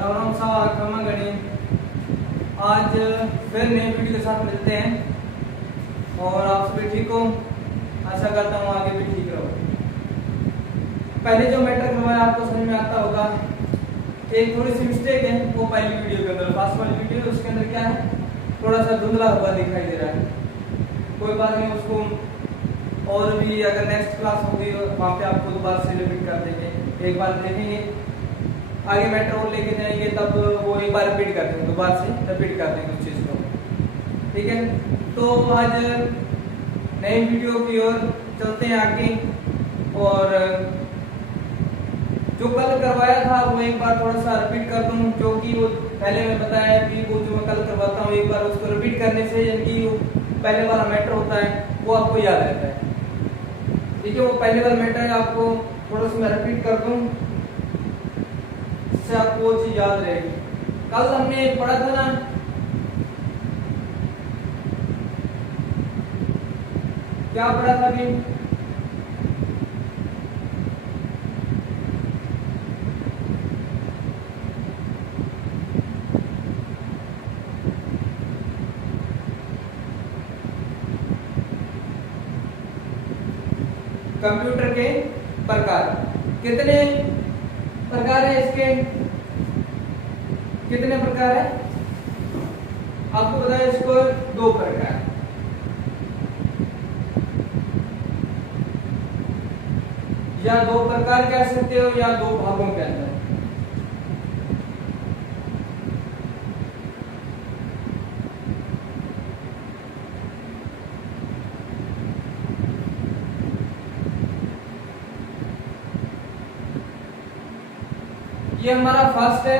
राम राम सा खमा गणी। आज फिर नए वीडियो के साथ मिलते हैं और आप सभी ठीक हो, आशा करता हूँ आगे भी ठीक रहो। पहले जो मैटर करवाया आपको समझ में आता होगा। एक थोड़ी सी मिस्टेक है वो पहली वीडियो के अंदर, फास्ट वाली वीडियो, उसके अंदर क्या है, थोड़ा सा धुंधला हुआ दिखाई दे रहा है। कोई बात नहीं, उसको और भी अगर नेक्स्ट क्लास होगी वहाँ पे आपको दोबारा से रिपीट कर देंगे। एक बार देखेंगे, आगे मैटर और लेके जाएंगे, तब वो एक बार रिपीट कर देंगे, दोबारा से रिपीट कर देंगे उस चीज़ को। ठीक है, तो आज नई वीडियो की ओर चलते हैं आगे। और जो कल करवाया था वो एक बार थोड़ा सा रिपीट कर दूं, जो कि वो पहले मैं बताया कि वो जो मैं कल करवाता हूँ एक बार उसको रिपीट करने से यानी कि वो पहले वाला मैटर होता है वो आपको याद रहता है। ठीक है, वो पहले वाला मैटर है, आपको थोड़ा सा मैं रिपीट कर दूं, इससे आपको वो चीज याद रहेगी। कल हमने पढ़ा था ना, क्या पढ़ा था अभी? कंप्यूटर के प्रकार कितने प्रकार है, इसके कितने प्रकार है आपको बताया? इसको दो प्रकार, या दो प्रकार कह सकते हो या दो भागों के अंदर। ये हमारा फर्स्ट है।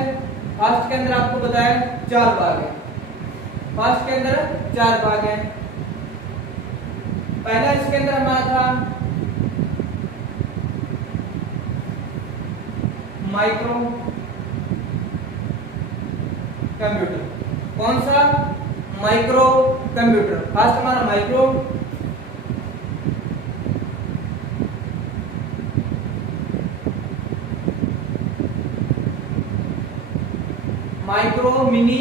फर्स्ट के अंदर आपको बताया 4 भाग है। फर्स्ट के अंदर 4 भाग है। पहला इसके अंदर हमारा था माइक्रो कंप्यूटर। कौन सा? Micro computer. फर्स्ट हमारा micro, micro mini,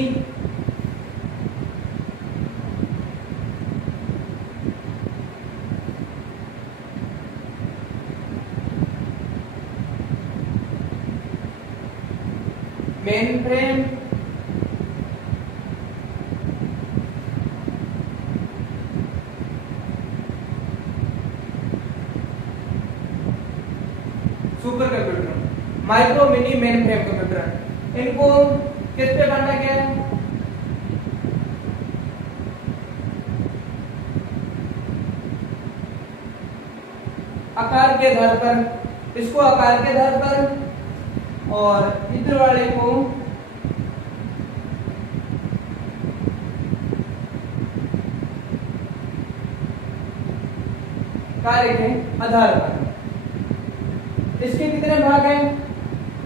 main frame, super computer. Micro mini main frame computer, इनको किस पे बांटा गया है? आकार के आधार पर। इसको आकार के आधार पर और इधर वाले को कार्य के आधार पर। इसके कितने भाग हैं?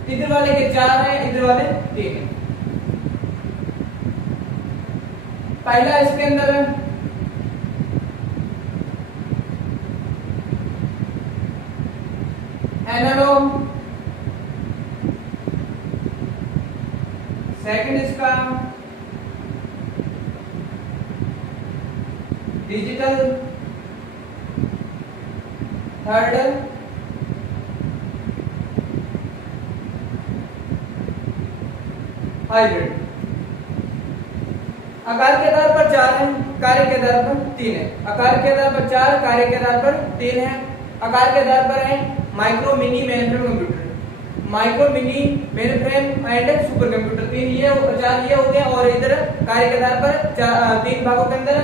इधर वाले के 4 हैं, इधर वाले 3 हैं। पहला इसके अंदर एनालॉग, सेकंड इसका डिजिटल, थर्ड हाइब्रिड। आकार के आधार पर 4 है, कार्य के आधार पर 3 है। आकार के आधार पर 4, कार्य के आधार पर 3 है। आकार के आधार पर है micro mini main frame computer, micro mini main frame and super computer. 4 ये हो गया। और इधर कार्य के आधार पर 3 भागों के अंदर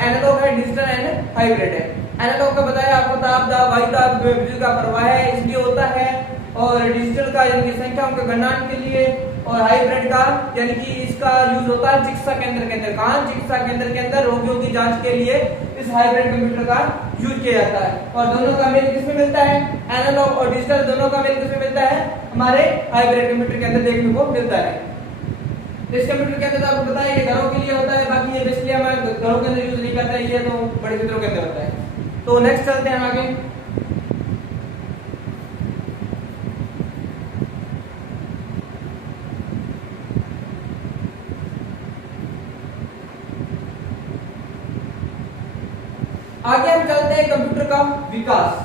एनालॉग है, डिजिटल एंड हाइब्रिड है। एनालॉग का बताया आपको, ताप दाब वायु दाब विद्युत का प्रवाह है, इसलिए होता है। और डिजिटल का यानी कि संख्याओं के गणना के लिए। और हाइब्रिड का यानी कि इसका यूज होता है चिकित्सा केंद्र के अंदर। कहाँ? चिकित्सा केंद्र के अंदर रोगियों की जांच के लिए इस हाइब्रिड कंप्यूटर का यूज किया जाता है। और दोनों का मेल किसमें मिलता है? एनालॉग और डिजिटल दोनों का मेल किसमें मिलता है? हमारे हाइब्रिड कंप्यूटर के अंदर देखने को मिलता है। इस कंप्यूटर के अंदर आपको बताया ये घरों के लिए होता है, बाकी ये बेसिकली हमारे घरों के अंदर यूज नहीं करता है, ये तो बड़े क्षेत्रों के अंदर होता है। तो नेक्स्ट चलते हैं आगे। आगे हम चलते हैं कंप्यूटर का विकास।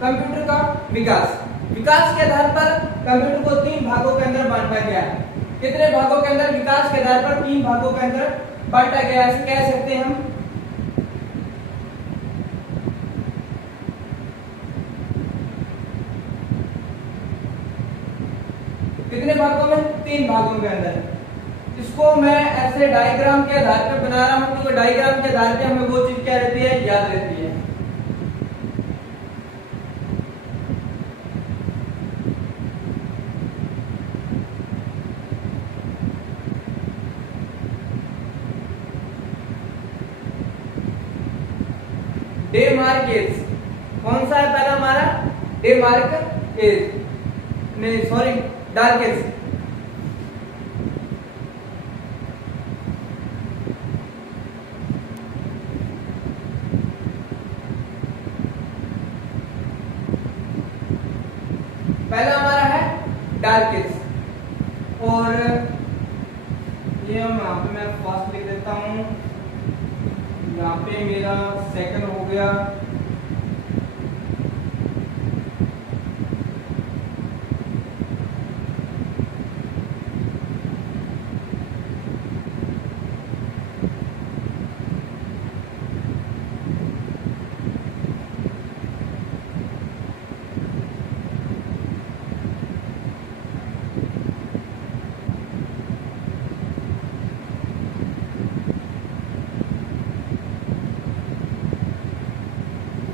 कंप्यूटर का विकास विकास के आधार पर कंप्यूटर को 3 भागों के अंदर बांटा गया है। कितने भागों के अंदर? विकास के आधार पर 3 भागों के अंदर बांटा गया है, कह सकते हैं हम। कितने भागों में? 3 भागों के अंदर। इसको मैं ऐसे डायग्राम के आधार पर बना रहा हूं क्योंकि डायग्राम के आधार पर हमें वो चीज क्या रहती है, याद रहती है। डेमार्केज कौन सा है पहला हमारा? डेमार्केज नहीं सॉरी डार्केज। पहला हमारा है डार्केज और ये हम यहाँ पे मैं फर्स्ट लिख देता हूँ, यहाँ पे मेरा सेकंड हो गया।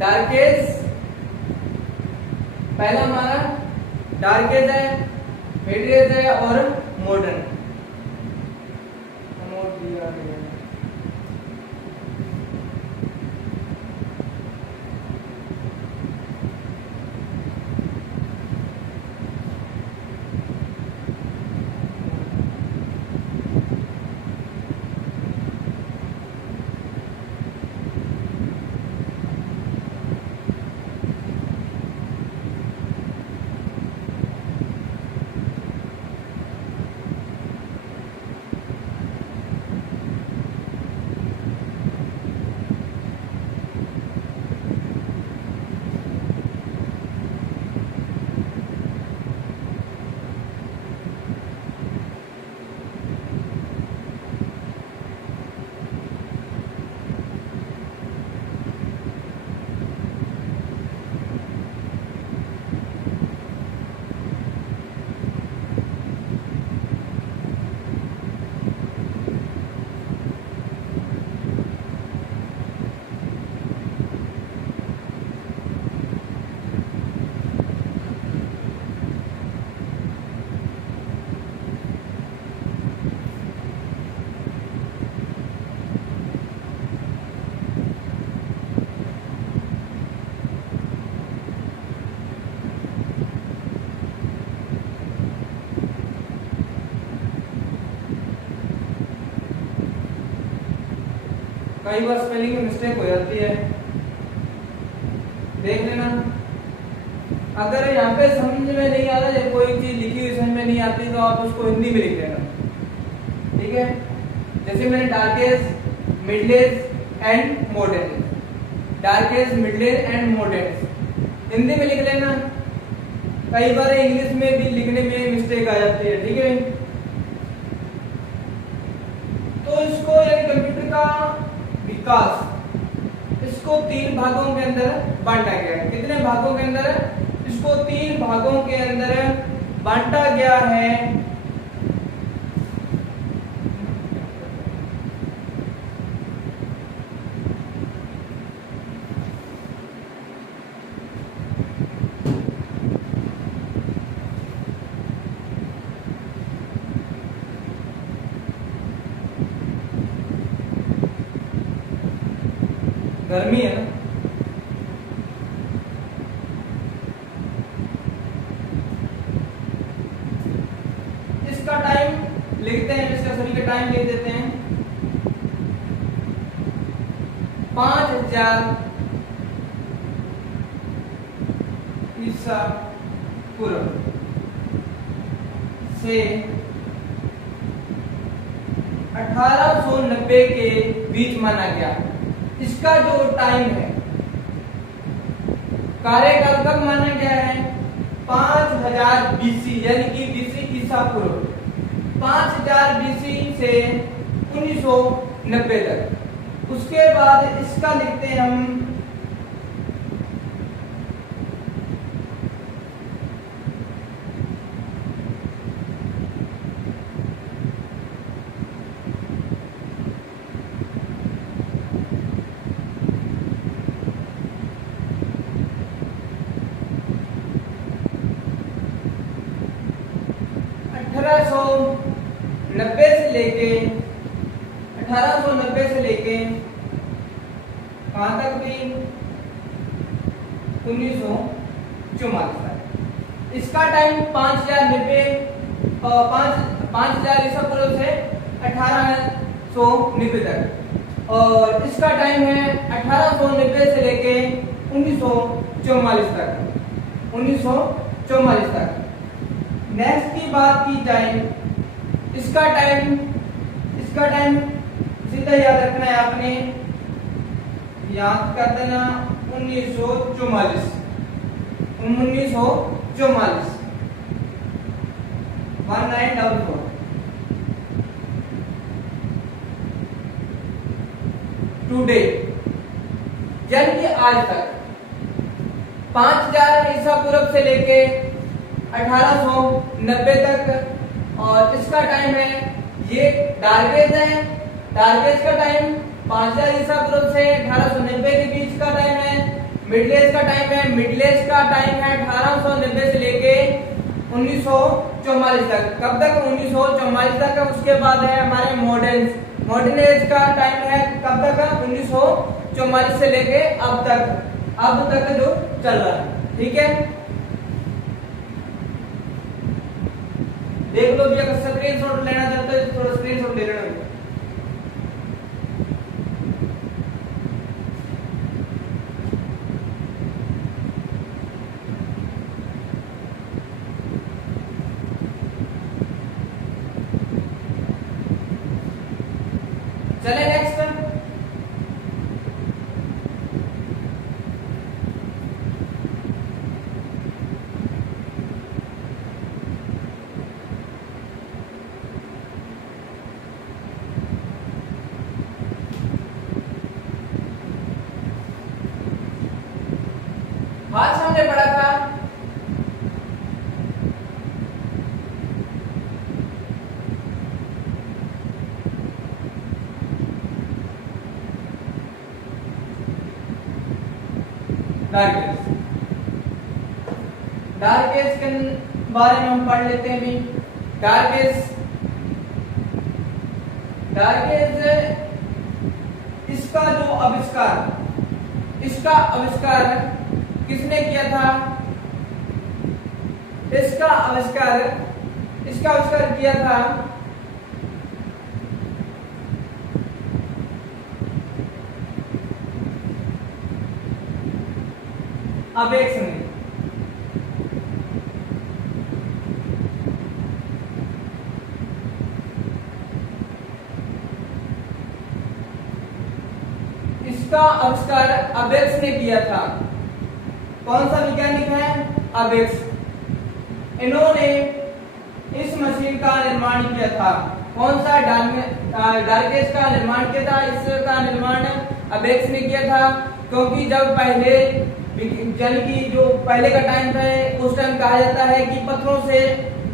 डार्केज पहला हमारा डार्केज है, मिडरेज है और मॉडर्न। कई बार स्पेलिंग में मिस्टेक हो जाती है, देख लेना। अगर यहाँ पे समझ में नहीं आ रहा है, कोई चीज लिखी हुई समझ में नहीं आती तो आप उसको हिंदी में लिख लेना, ठीक है। जैसे मैंने dark ages, middle ages and modern, dark ages, middle ages and modern Hindi में लिख लेना। कई बार इंग्लिश में भी लिखने में मिस्टेक आ जाती है, ठीक है। तो इसको यानी कंप्यूटर का विकास, इसको 3 भागों के अंदर बांटा गया है। कितने भागों के अंदर? इसको 3 भागों के अंदर बांटा गया है। गर्मी है ना, इसका टाइम लिखते हैं, इसका सभी का टाइम लिख देते हैं 5000 ईसा ईसा पूर्व से 1890 के बीच माना गया। इसका जो टाइम है, कार्यकाल कब माना गया है? 5000 बीसी, यानी कि बीसी ईसा पूर्व 5000 बीसी से 1990 तक। उसके बाद इसका लिखते हैं हम 1890 से लेके कहां तक भी 1944 तक। इसका टाइम 5090 5000 ईसा पूर्व से 1890 तक, और इसका टाइम है 1890 से लेके 1944 तक। 1944 तक। नेक्स्ट की बात की जाए, इसका टाइम सीधा याद रखना है आपने, याद कर देना 1944 1944 टुडे, यानी कि आज तक 5000 ईसा पूर्व से लेके 1890 तक। और इसका टाइम है, ये डार्क एज है, डार्क एज का टाइम 5000 ईसा पूर्व से 1890 के बीच का टाइम है। मिडिल एज का टाइम है, मिडिल एज का टाइम है 1890 से लेके 1944 तक। कब तक? 1944 तक। उसके बाद है हमारे मॉडर्न एज का टाइम है कब तक? 1944 से लेके अब तक जो चल रहा है। ठीक है, देख लो भैया, स्क्रीनशॉट लेना चाहते हो थोड़ा स्क्रीनशॉट ले लेना। चले नेक्स्ट, आज हमने पढ़ा था डार्क एज के बारे में हम पढ़ लेते हैं। भी डार्क एज इसका आविष्कार किसने किया था? इसका आविष्कार किया था अबेक्स ने। इसका आविष्कार अबेक्स ने किया था। कौन सा वैज्ञानिक है? अबेक्स। इन्होंने इस मशीन का निर्माण किया था। कौन सा? डार्केज का निर्माण किया था। इसका निर्माण अबेक्स ने किया था, क्योंकि जब पहले यानी कि जो पहले का टाइम था, उस टाइम कहा जाता है कि पत्थरों से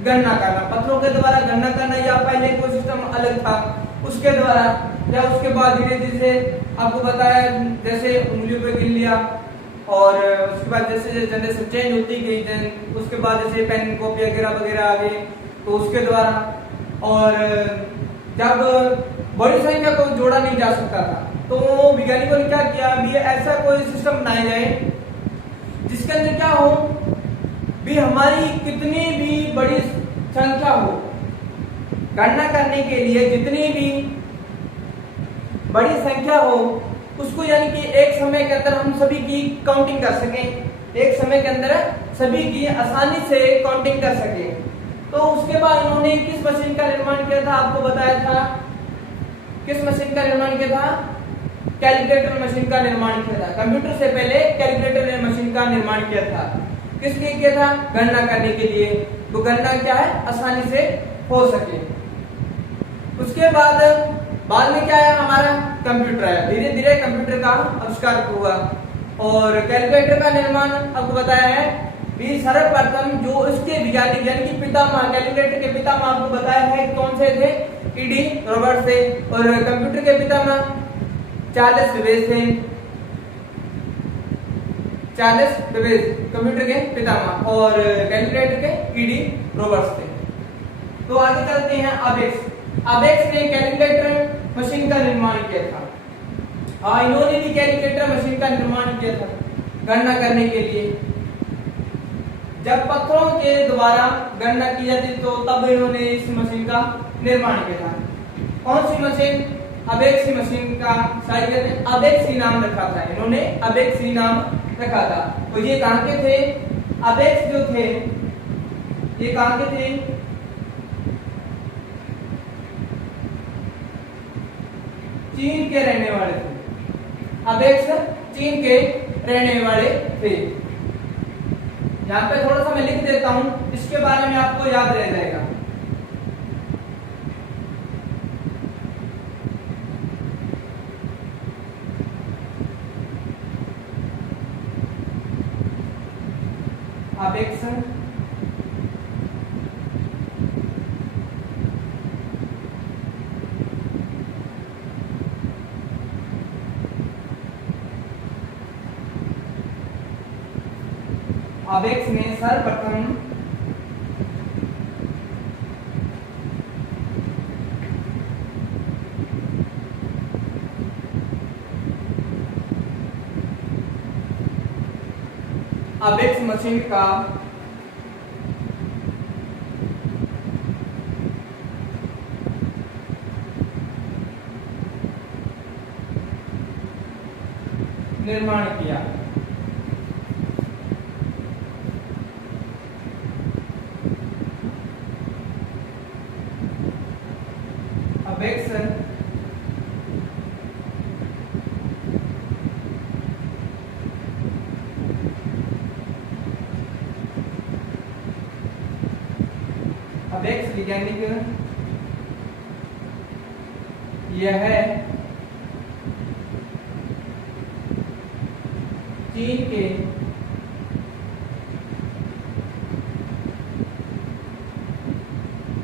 गणना करना, पत्थरों के द्वारा गणना करना, या पहले कोई सिस्टम अलग था उसके द्वारा, या उसके बाद धीरे धीरे आपको बताया जैसे उंगलियों पे गिन लिया, और उसके बाद जैसे जनरेशन चेंज होती गई, उसके बाद जैसे पेन कॉपी वगैरह आ गई, तो उसके द्वारा, और जब बड़ी संख्या को जोड़ा नहीं जा सकता था, तो वैज्ञानिकों ने क्या किया, अभी ऐसा कोई सिस्टम बनाया जाए जिसके अंदर क्या हो भी हमारी कितनी भी बड़ी संख्या हो, गणना करने के लिए जितनी भी बड़ी संख्या हो उसको, यानी कि एक समय के अंदर हम सभी की काउंटिंग कर सकें, एक समय के अंदर सभी की आसानी से काउंटिंग कर सके। तो उसके बाद इन्होंने किस मशीन का निर्माण किया था, आपको बताया था किस मशीन का निर्माण किया था, कैलकुलेटर मशीन का निर्माण किया था। कंप्यूटर से पहले कैलकुलेटर मशीन का निर्माण किया था। किस लिए किया था, गणना करने के लिए, तो गणना क्या है आसानी से हो सके। उसके बाद में क्या है, हमारा कंप्यूटर है। धीरे धीरे कंप्यूटर का आविष्कार हुआ और कैलकुलेटर का निर्माण आपको बताया है भी सर्वप्रथम जो उसके वैज्ञानिक यानी कि पितामह, कैलकुलेटर के पितामह आपको बताया है कौन से थे, ईडी रॉबर्ट्स थे। और कंप्यूटर के पितामह चार्ल्स बेबेज थे। चार्ल्स बेबेज कंप्यूटर के पितामह और कैलकुलेटर के ईडी रॉबर्ट्स थे। तो आगे चलते हैं अबेक्स। अबेक्स ने कैलकुलेटर मशीन का निर्माण किया था। हाँ, इन्होंने भी कैलकुलेटर मशीन का निर्माण किया था गणना करने के लिए। जब पत्थरों के द्वारा गणना की जाती तो तब इन्होंने इस मशीन का निर्माण किया था। कौन सी मशीन, अबेक्स मशीन का शायद कहते हैं अबेक्स ही नाम रखा था इन्होंने, अबेक्स ही नाम रखा था। तो ये कहाँ के थे, अबेक्स जो थे ये कहाँ के थे, चीन के रहने वाले थे। अबेक्स चीन के रहने वाले थे। यहाँ पे थोड़ा सा मैं लिख देता हूं, इसके बारे में आपको याद रह जाएगा। अबेक्स अबेक्स ने सर्वप्रथम अबेक्स मशीन का निर्माण किया। अबेक्स अबेक्स वैज्ञानिक यह चीन के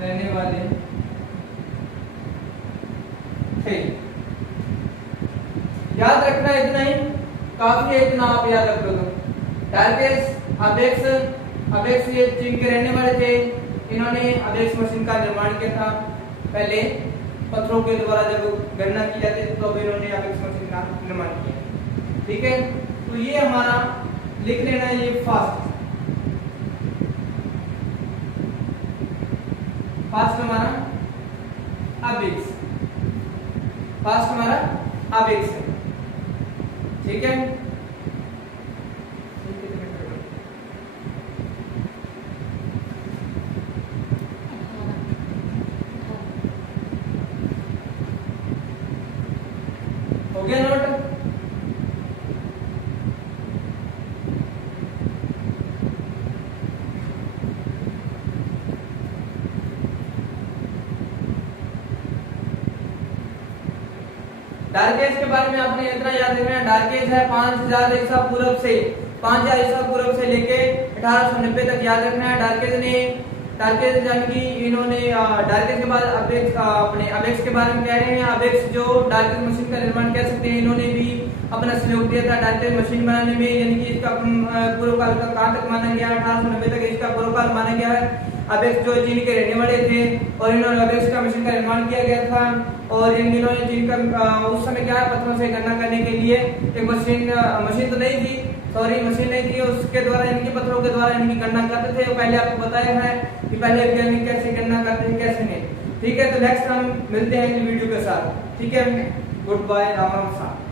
रहने वाले थे। याद रखना इतना ही काफी है, इतना आप याद रख लो। अबेक्स ये चीन के रहने वाले थे। इन्होंने अबेक्स मशीन का निर्माण किया था। पहले पत्थरों के द्वारा जब गणना की जाती थी तो इन्होंने अबेक्स मशीन का निर्माण किया। ठीक है, तो ये हमारा लिख लेना है, ये फास्ट हमारा अबेक्स, फास्ट हमारा अबेक्स है। ठीक है, हो गया नोट। डार्क एज के बारे में आपने इतना याद रखना है, डार्क एज है 5000 ईसा पूर्व से 5000 ईसा पूर्व से लेके 1890 तक याद रखना है। डार्क एज यानी कि इन्होंने डार्क एज के बाद अपने अबेक्स के बारे में कह रहे हैं। अबेक्स जो डार्क एज मशीन का निर्माण कर सकते हैं, इन्होंने भी अपना सहयोग दिया था डार्क एज मशीन बनाने में। यानी कि इसका पूर्व काल का कहां तक माना गया, 1890 तक इसका पूर्व काल माना गया है। अबेक्स जो चीन के रहने वाले थे और इन्होंने अबेक्स का मशीन का निर्माण किया गया था। और इन दिनों ने चीन का उस समय क्या है, पत्थरों से गणना करने के लिए एक मशीन तो नहीं थी, मशीन नहीं थी, उसके द्वारा इनके पत्थरों के द्वारा इनकी गणना करते थे। पहले आपको बताया है कि पहले वैज्ञानिक कैसे गणना करते थे कैसे नहीं। ठीक है, तो नेक्स्ट हम मिलते हैं वीडियो के साथ। ठीक है, गुड बाय, राम राम।